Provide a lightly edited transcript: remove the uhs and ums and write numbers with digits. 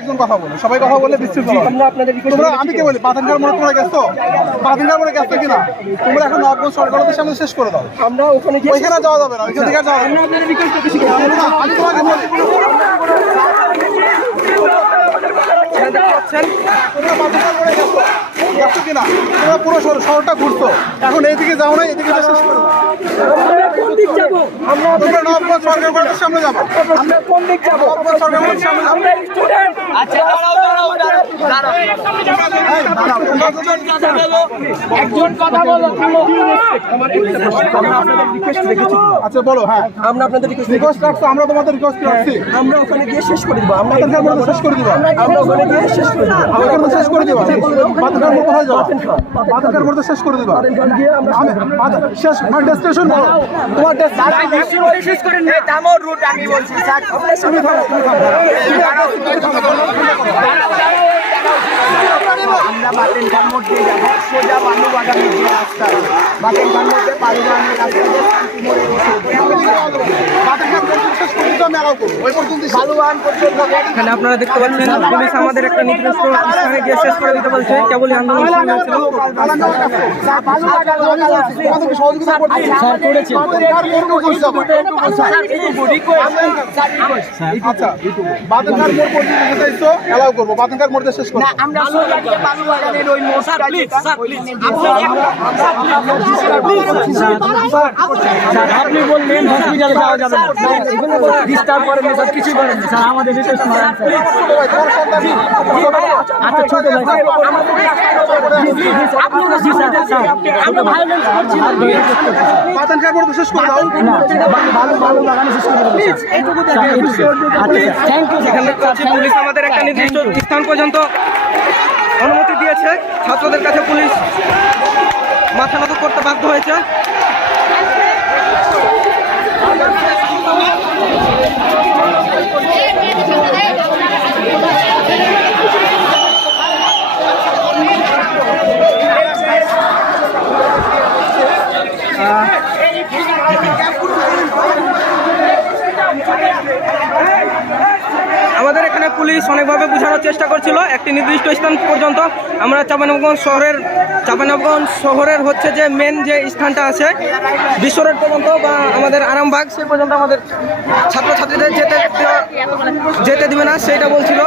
একজন কথা বলে, সবাই কথা বলে বিশৃঙ্খলা হয়। তোমরা আমি কি বলি, পাথানঘাট মোড়ে তোমরা গেছো, পাথানঘাট মোড়ে গেছো কিনা? তোমরা এখন নবগঞ্জ সরকারের সামনে শেষ করে দাও। আমরা ওখানে ওইখানে যাওয়া যাবে না, ওইখান থেকে যাওয়া যাবে না। আমি তোমাকে বলি তোমরা পাথানঘাট মোড়ে গেছো কিনা? তোমরা পুরো শহরটা ঘুরছো, এখন এইদিকে যাও না, এদিকে শেষ করে দাও। তোমরা নবগঞ্জ সরকারের সামনে যাবো। আমরা কোন দিক যাবো? নবগঞ্জ সরকারের সামনে যাবো। আমরা স্টুডেন্ট। আচ্ছা একজন কথা বলো। আচ্ছা বলো। হ্যাঁ আমরা আপনাদের রিকোয়েস্ট রাখছো, আমরা তোমাদের রিকোয়েস্ট রাখছি। আমরা ওখানে গিয়ে শেষ করে দিব। আমরা পাথানঘাট মোড়ে শেষ করে দিবা। আমরা ওখানে গিয়ে শেষ করে দিব। ওখানে শেষ করে দিবা। পাথানঘাট মোড় কোথায় যাবা? পাথানঘাট মোড়ে শেষ করে দিবা। গিয়ে আমরা শেষ আমার ডেস্টিনেশন বলো। তোমার ডেস্টিনেশন শেষ করে নিয়ে দামোর রুট আমি বলছি স্যার। আমরা বাতেনঘাট মোড় দিয়ে যাবো সোজা বালুবাগানের যে রাস্তা, বাতেনঘাট মোড়ে বালুবাগানের রাস্তা দিয়ে শান্তি মোড়ে বালুবাগান পর্যন্ত। এখানে আপনারা দেখতে পাচ্ছেন পুলিশ আমাদের একটা নির্দিষ্ট স্থানে গিয়ে শেষ করে দিতে বলছে। কেবলই আন্দোলন শুরু হয়েছিল। আমরা বালুবাগানের ওই মোড়টা আপনি বললেন হসপিটালে যাওয়া যাবে না, ডিস্টার্ব করেন না স্যার, কিছুই করেন না স্যার, আমাদের রিকোয়েস্ট মানেন স্যার। আচ্ছা ছোট ভাই আমরা ভায়োলেন্স করছি না। বালুবাগানে শেষ করে দেবো আচ্ছা থ্যাংক ইউ। এখানে দেখতে পাচ্ছি পুলিশ আমাদের একটা নির্দিষ্ট স্থান পর্যন্ত অনুমতি দিয়েছে। ছাত্রদের কাছে পুলিশ মাথা নত করতে বাধ্য হয়েছে। আমাদের এখানে পুলিশ অনেকভাবে বোঝানোর চেষ্টা করছিল একটি নির্দিষ্ট স্থান পর্যন্ত। আমরা চাঁপাইনবাবগঞ্জ শহরের হচ্ছে যে মেন যে স্থানটা আছে বিশ্ব রোড পর্যন্ত বা আমাদের আরামবাগ, সেই পর্যন্ত আমাদের ছাত্রছাত্রীদের যেতে দিবে না সেইটা বলছিল।